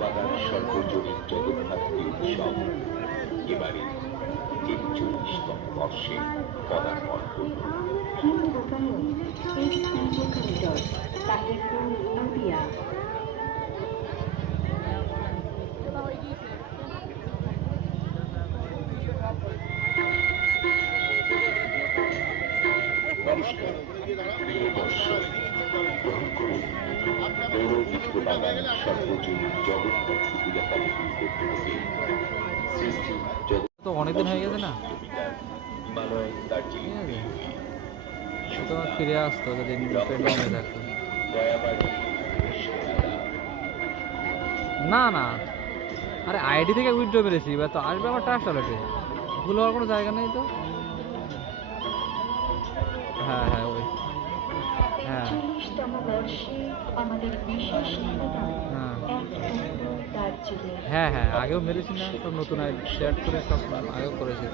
বাগান সর্বজনীন জগদ্ধাত্রী উৎসব এবারে ৪৩তম বর্ষে পদার্পণ করল। নমস্কার প্রিয় দর্শক, গ্রহণ করুন পৌরমিত্র বাগান সর্বজনীন জগদ্ধাত্রী পূজা কমিটির পক্ষ থেকে সৃষ্টি তো অনেকদিন হয়ে গেছে না, হিমালয় দার্জিলিং তো ফিরে আসতো যদি পেন্ডিং হয়ে থাকতো। দয়াবাড়ি কৃষ্ণনাদা না না, আরে আইডি থেকে উইথড্র মেরেছি, এবার তো আসবে আমার টাস্ক অলরেডি, ভুল হওয়ার কোনো জায়গা নেই তো। হ্যাঁ হ্যাঁ ওই হ্যাঁ হ্যাঁ হ্যাঁ আগেও মেরেছি না, সব নতুন আইডি শেয়ার করে সব আগেও করেছি।